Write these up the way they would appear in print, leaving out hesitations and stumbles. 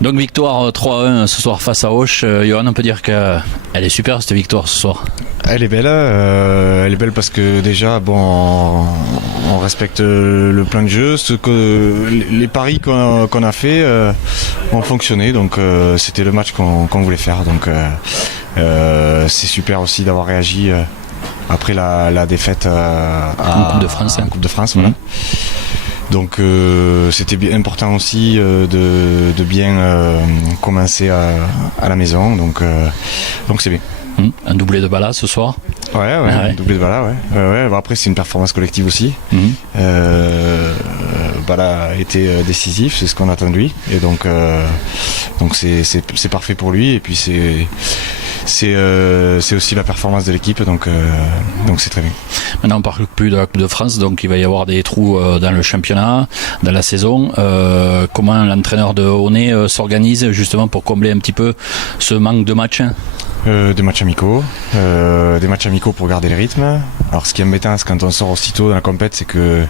Donc victoire 3-1 ce soir face à Auch. Johan, on peut dire qu'elle est super cette victoire ce soir. Elle est belle parce que déjà on respecte le plan de jeu, les paris qu'on a fait ont fonctionné, donc c'était le match qu'on voulait faire, donc c'est super aussi d'avoir réagi après la défaite en Coupe de France. En Coupe de France, voilà. Donc c'était important aussi de bien commencer à la maison, donc c'est bien. Un doublé de Bala ce soir. Ouais. Un doublé de Bala, ouais. Bon, après c'est une performance collective aussi. Bala a été décisif, c'est ce qu'on attend de lui, et donc c'est parfait pour lui, et puis c'est aussi la performance de l'équipe, donc c'est très bien. Maintenant on ne parle plus de la Coupe de France, donc il va y avoir des trous dans le championnat, dans la saison. Comment l'entraîneur de Honnay s'organise justement pour combler un petit peu ce manque de matchs? Des matchs amicaux pour garder le rythme. Alors ce qui est embêtant, c'est quand on sort aussitôt dans la compète, c'est que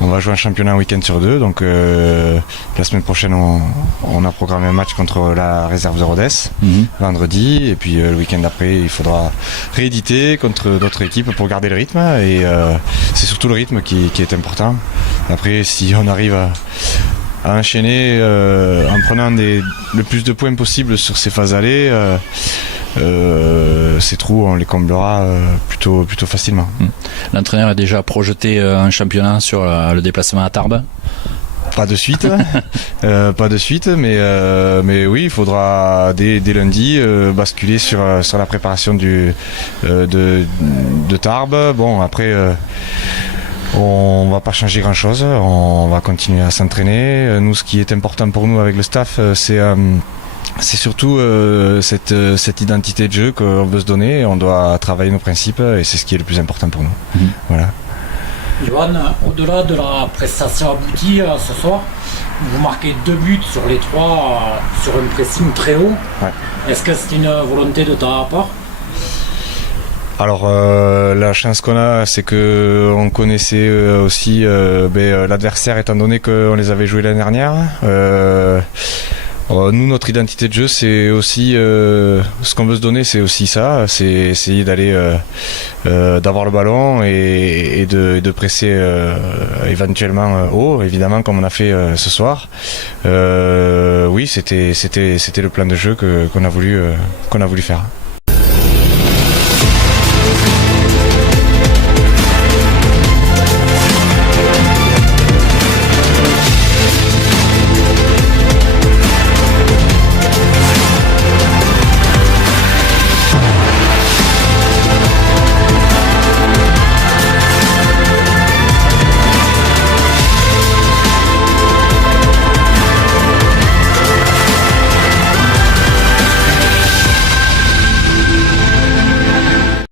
on va jouer un championnat un week-end sur deux, donc la semaine prochaine on a programmé un match contre la réserve de Rodez vendredi, et puis le week-end d'après il faudra rééditer contre d'autres équipes pour garder le rythme, et c'est surtout le rythme qui est important. Après, si on arrive à enchaîner en prenant le plus de points possible sur ces phases allées, ces trous on les comblera plutôt facilement. L'entraîneur a déjà projeté un championnat sur le déplacement à Tarbes? Pas de suite, mais oui, il faudra dès lundi basculer sur la préparation de Tarbes. Bon, après on va pas changer grand chose, on va continuer à s'entraîner. Nous, ce qui est important pour nous avec le staff, c'est surtout cette identité de jeu qu'on veut se donner. On doit travailler nos principes, et c'est ce qui est le plus important pour nous. Voilà. Johan, au-delà de la prestation aboutie ce soir, vous marquez 2 buts sur les 3 sur un pressing très haut. Ouais. Est-ce que c'est une volonté de ta part? Alors la chance qu'on a, c'est que on connaissait aussi l'adversaire, étant donné qu'on les avait joués l'année dernière. Nous, notre identité de jeu, c'est aussi ce qu'on veut se donner, c'est aussi ça, c'est essayer d'aller d'avoir le ballon et de presser éventuellement haut, évidemment, comme on a fait ce soir. Oui, c'était le plan de jeu qu'on a voulu faire.